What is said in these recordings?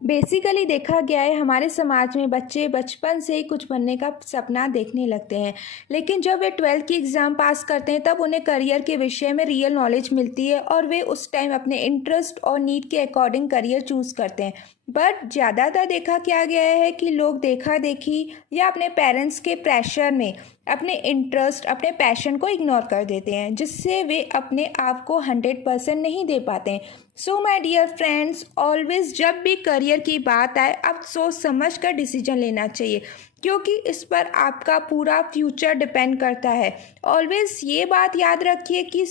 Basically देखा गया है हमारे समाज में बच्चे बचपन से ही कुछ बनने का सपना देखने लगते हैं, लेकिन जब वे 12th की एग्ज़ाम पास करते हैं तब उन्हें करियर के विषय में रियल नॉलेज मिलती है और वे उस टाइम अपने इंटरेस्ट और नीड के अकॉर्डिंग करियर चूज़ करते हैं। बट ज़्यादातर देखा क्या गया है कि लोग देखा देखी या अपने पेरेंट्स के प्रेशर में अपने इंटरेस्ट, अपने पैशन को इग्नोर कर देते हैं, जिससे वे अपने आप को 100% नहीं दे पाते हैं। So my dear friends, always जब भी करियर की बात आए अब सोच समझ कर डिसीजन लेना चाहिए, क्योंकि इस पर आपका पूरा फ्यूचर डिपेंड करता है। ऑलवेज ये बात याद रखिए कि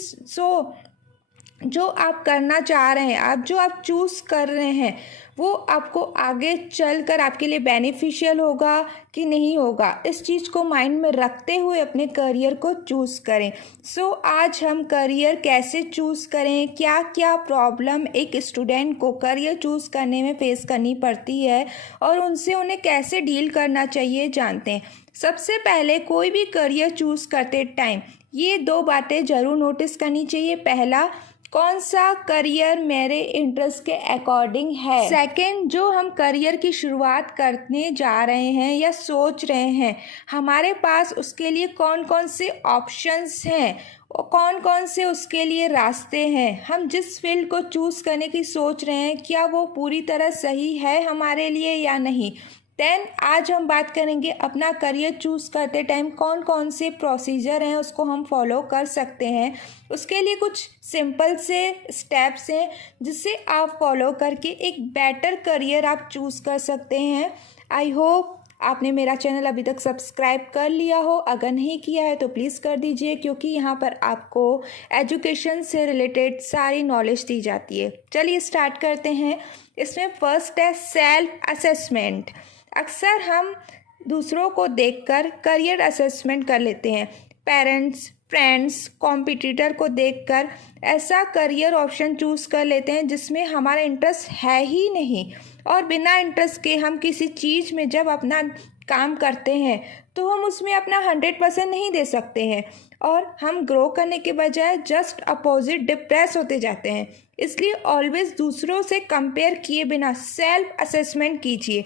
जो आप करना चाह रहे हैं, जो आप चूज़ कर रहे हैं, वो आपको आगे चलकर आपके लिए बेनिफिशियल होगा कि नहीं होगा, इस चीज़ को माइंड में रखते हुए अपने करियर को चूज़ करें। सो आज हम करियर कैसे चूज़ करें, क्या क्या प्रॉब्लम एक स्टूडेंट को करियर चूज़ करने में फेस करनी पड़ती है और उनसे उन्हें कैसे डील करना चाहिए जानते हैं। सबसे पहले कोई भी करियर चूज़ करते टाइम ये 2 बातें ज़रूर नोटिस करनी चाहिए। पहला, कौन सा करियर मेरे इंटरेस्ट के अकॉर्डिंग है। सेकंड, जो हम करियर की शुरुआत करने जा रहे हैं या सोच रहे हैं, हमारे पास उसके लिए कौन कौन से ऑप्शंस हैं और कौन कौन से उसके लिए रास्ते हैं। हम जिस फील्ड को चूज़ करने की सोच रहे हैं, क्या वो पूरी तरह सही है हमारे लिए या नहीं। देन आज हम बात करेंगे अपना करियर चूज़ करते टाइम कौन कौन से प्रोसीजर हैं उसको हम फॉलो कर सकते हैं। उसके लिए कुछ सिंपल से स्टेप्स हैं जिसे आप फॉलो करके एक बेटर करियर आप चूज़ कर सकते हैं। आई होप आपने मेरा चैनल अभी तक सब्सक्राइब कर लिया हो। अगर नहीं किया है तो प्लीज़ कर दीजिए, क्योंकि यहाँ पर आपको एजुकेशन से रिलेटेड सारी नॉलेज दी जाती है। चलिए स्टार्ट करते हैं। इसमें फर्स्ट है सेल्फ असेसमेंट। अक्सर हम दूसरों को देखकर करियर असेसमेंट कर लेते हैं। पेरेंट्स, फ्रेंड्स, कॉम्पिटिटर को देखकर ऐसा करियर ऑप्शन चूज़ कर लेते हैं जिसमें हमारा इंटरेस्ट है ही नहीं, और बिना इंटरेस्ट के हम किसी चीज़ में जब अपना काम करते हैं तो हम उसमें अपना 100% नहीं दे सकते हैं और हम ग्रो करने के बजाय जस्ट अपोजिट डिप्रेस होते जाते हैं। इसलिए ऑलवेज दूसरों से कंपेयर किए बिना सेल्फ असेसमेंट कीजिए।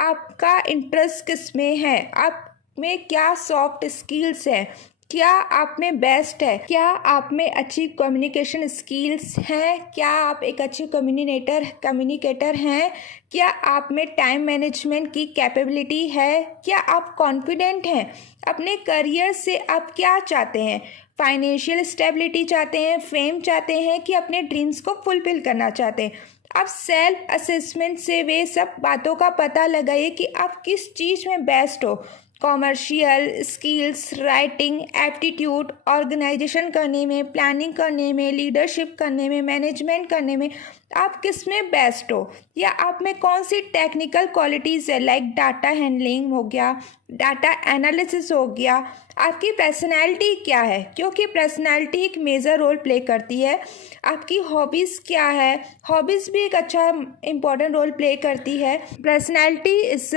आपका इंटरेस्ट किस में है, आप में क्या सॉफ्ट स्किल्स हैं, क्या आप में बेस्ट है, क्या आप में अच्छी कम्युनिकेशन स्किल्स हैं, क्या आप एक अच्छे कम्युनिकेटर हैं, क्या आप में टाइम मैनेजमेंट की कैपेबिलिटी है, क्या आप कॉन्फिडेंट हैं। अपने करियर से आप क्या चाहते हैं, फाइनेंशियल स्टेबिलिटी चाहते हैं, फेम चाहते हैं, कि अपने ड्रीम्स को फुलफिल करना चाहते हैं। आप सेल्फ असेसमेंट से वे सब बातों का पता लगाइए कि आप किस चीज़ में बेस्ट हो। Commercial skills, writing aptitude, organisation करने में, प्लानिंग करने में, लीडरशिप करने में, मैनेजमेंट करने में आप किस में बेस्ट हो, या आप में कौन सी टेक्निकल क्वालिटीज़ है, लाइक डाटा हैंडलिंग हो गया, डाटा एनालिसिस हो गया। आपकी पर्सनैलिटी क्या है, क्योंकि पर्सनैलिटी एक मेजर रोल प्ले करती है। आपकी हॉबीज़ क्या है, हॉबीज़ भी एक अच्छा इम्पॉर्टेंट रोल प्ले करती है। Personality is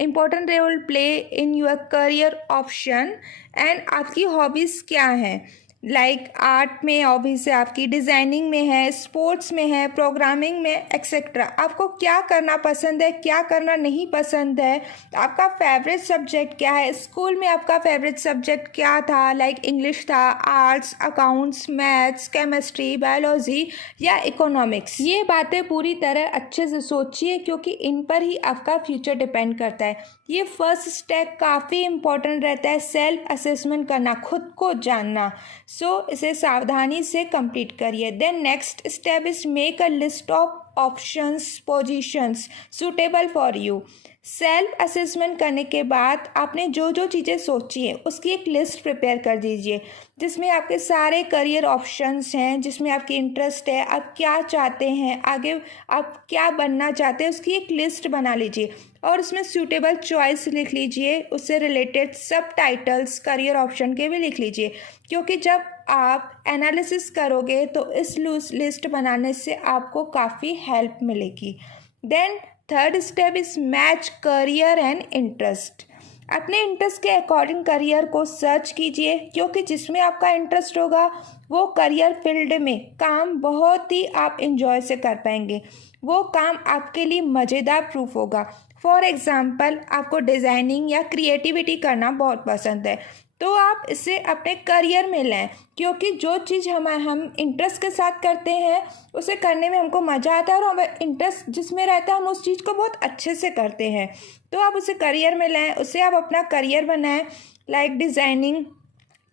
important role play in your career option. And आपकी हॉबीज़ क्या हैं, लाइक आर्ट में हॉबीज़ है आपकी, डिज़ाइनिंग में है, स्पोर्ट्स में है, प्रोग्रामिंग में, एक्सेट्रा। आपको क्या करना पसंद है, क्या करना नहीं पसंद है, आपका फेवरेट सब्जेक्ट क्या है, स्कूल में आपका फेवरेट सब्जेक्ट क्या था, लाइक इंग्लिश था, arts, accounts, maths, chemistry, biology या इकोनॉमिक्स। ये बातें पूरी तरह अच्छे से सोचिए, क्योंकि इन पर ही आपका फ्यूचर डिपेंड करता है। ये फर्स्ट स्टेप काफ़ी इम्पॉर्टेंट रहता है, सेल्फ असेसमेंट करना, खुद को जानना। सो इसे सावधानी से कंप्लीट करिए। Then next step is make a list of options, positions suitable for you. Self assessment करने के बाद आपने जो जो चीज़ें सोची हैं उसकी एक लिस्ट प्रिपेयर कर दीजिए, जिसमें आपके सारे करियर ऑप्शंस हैं, जिसमें आपकी इंटरेस्ट है, आप क्या चाहते हैं, आगे आप क्या बनना चाहते हैं, उसकी एक लिस्ट बना लीजिए और उसमें सूटेबल चॉइस लिख लीजिए। उससे रिलेटेड सब टाइटल्स करियर ऑप्शन के भी लिख लीजिए, क्योंकि जब आप एनालिसिस करोगे तो इस लिस्ट बनाने से आपको काफ़ी हेल्प मिलेगी। Then third step is match career and interest. अपने इंटरेस्ट के अकॉर्डिंग करियर को सर्च कीजिए, क्योंकि जिसमें आपका इंटरेस्ट होगा वो करियर फील्ड में काम बहुत ही आप इंजॉय से कर पाएंगे। वो काम आपके लिए मज़ेदार प्रूफ होगा। फॉर एग्ज़ाम्पल, आपको डिज़ाइनिंग या क्रिएटिविटी करना बहुत पसंद है, तो आप इसे अपने करियर में लें, क्योंकि जो चीज़ हम इंटरेस्ट के साथ करते हैं उसे करने में हमको मज़ा आता है, और हमें इंटरेस्ट जिसमें रहता है हम उस चीज़ को बहुत अच्छे से करते हैं। तो आप उसे करियर में लें, उसे आप अपना करियर बनाएं। लाइक डिज़ाइनिंग,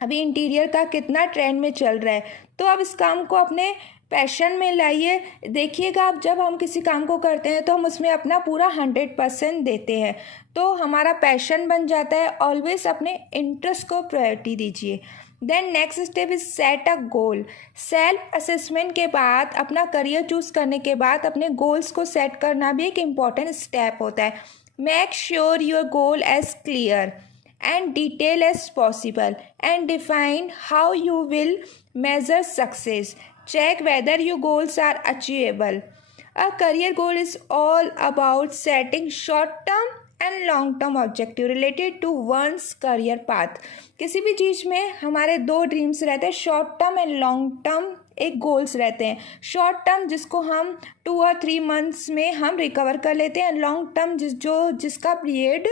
अभी इंटीरियर का कितना ट्रेंड में चल रहा है, तो आप इस काम को अपने पैशन में लाइए। देखिएगा, आप जब हम किसी काम को करते हैं तो हम उसमें अपना पूरा 100% देते हैं, तो हमारा पैशन बन जाता है। ऑलवेज अपने इंटरेस्ट को प्रायोरिटी दीजिए। Then next step is set a goal. Self assessment के बाद, अपना करियर चूज़ करने के बाद अपने गोल्स को सेट करना भी एक इम्पॉर्टेंट स्टेप होता है। Make sure your goal as clear and detail as possible, and define how you will measure success. Check whether your goals are achievable. A career goal is all about setting short term and long term objective related to one's career path. किसी भी चीज़ में हमारे 2 dreams रहते हैं, short term and long term एक goals रहते हैं। Short term जिसको हम 2 और 3 मंथ्स में हम रिकवर कर लेते हैं, लॉन्ग टर्म जिसका पीरियड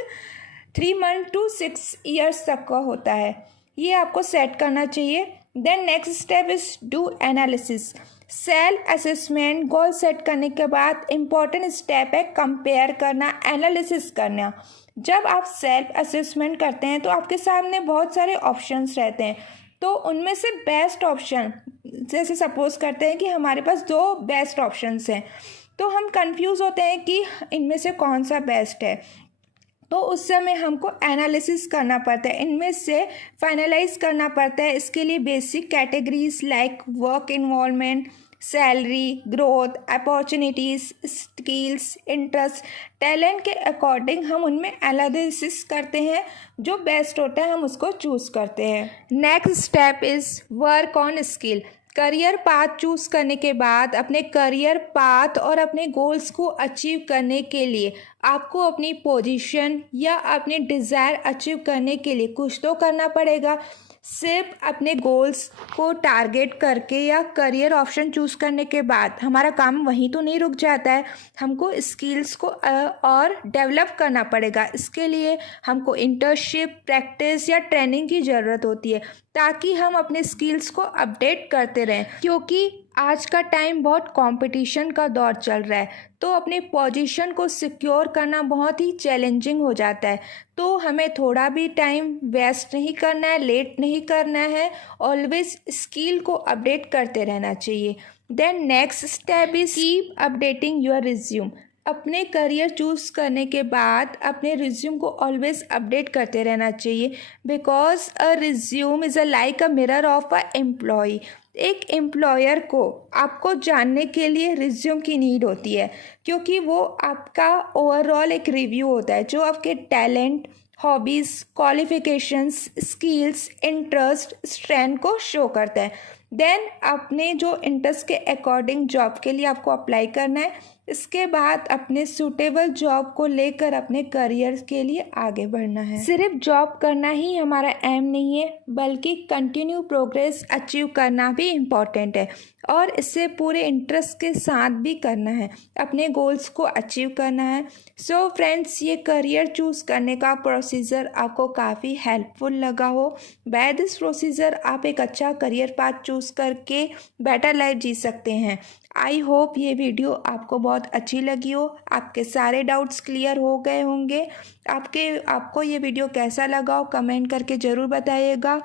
3 मंथ टू 6 ईयर्स तक का होता है। ये आपको सेट करना चाहिए। Then next step is do analysis. Self assessment goal set करने के बाद इम्पॉर्टेंट स्टेप है कंपेयर करना, एनालिसिस करना। जब आप सेल्फ असेसमेंट करते हैं तो आपके सामने बहुत सारे ऑप्शंस रहते हैं, तो उनमें से बेस्ट ऑप्शन, जैसे सपोज करते हैं कि हमारे पास 2 बेस्ट ऑप्शंस हैं, तो हम कंफ्यूज होते हैं कि इनमें से कौन सा बेस्ट है। तो उस समय हमको एनालिसिस करना पड़ता है, इनमें से फाइनलाइज करना पड़ता है। इसके लिए basic categories like work involvement, salary, growth, opportunities, skills, interest, talent के अकॉर्डिंग हम उनमें एनालिसिस करते हैं। जो बेस्ट होता है हम उसको चूज़ करते हैं। Next step is work on skill. Career path choose करने के बाद अपने करियर पाथ और अपने गोल्स को अचीव करने के लिए आपको अपनी पोजीशन या अपने डिज़ायर अचीव करने के लिए कुछ तो करना पड़ेगा। सिर्फ अपने गोल्स को टारगेट करके या करियर ऑप्शन चूज़ करने के बाद हमारा काम वहीं तो नहीं रुक जाता है, हमको स्किल्स को और डेवलप करना पड़ेगा। इसके लिए हमको इंटर्नशिप, प्रैक्टिस या ट्रेनिंग की ज़रूरत होती है, ताकि हम अपने स्किल्स को अपडेट करते रहें, क्योंकि आज का टाइम बहुत कंपटीशन का दौर चल रहा है, तो अपनी पोजीशन को सिक्योर करना बहुत ही चैलेंजिंग हो जाता है। तो हमें थोड़ा भी टाइम वेस्ट नहीं करना है, लेट नहीं करना है, ऑलवेज स्किल को अपडेट करते रहना चाहिए। Then next step is keep updating your resume. अपने करियर चूज़ करने के बाद अपने रिज्यूम को ऑलवेज अपडेट करते रहना चाहिए, because a resume is a like a mirror of a employ. एक एम्प्लॉयर को आपको जानने के लिए रिज्यूम की नीड होती है, क्योंकि वो आपका ओवरऑल एक रिव्यू होता है जो आपके talent, hobbies, qualifications, skills, interest, strength को शो करता है। देन अपने जो इंटरेस्ट के अकॉर्डिंग जॉब के लिए आपको अप्लाई करना है। इसके बाद अपने सूटेबल जॉब को लेकर अपने करियर के लिए आगे बढ़ना है। सिर्फ जॉब करना ही हमारा एम नहीं है, बल्कि कंटिन्यू प्रोग्रेस अचीव करना भी इम्पॉर्टेंट है, और इससे पूरे इंटरेस्ट के साथ भी करना है, अपने गोल्स को अचीव करना है। सो फ्रेंड्स, ये करियर चूज़ करने का प्रोसीजर आपको काफ़ी हेल्पफुल लगा हो। बाय दिस प्रोसीजर आप एक अच्छा करियर पाथ चूज़ करके बेटर लाइफ जी सकते हैं। आई होप ये वीडियो आपको बहुत अच्छी लगी हो, आपके सारे डाउट्स क्लियर हो गए होंगे। आपको ये वीडियो कैसा लगा हो कमेंट करके ज़रूर बताइएगा।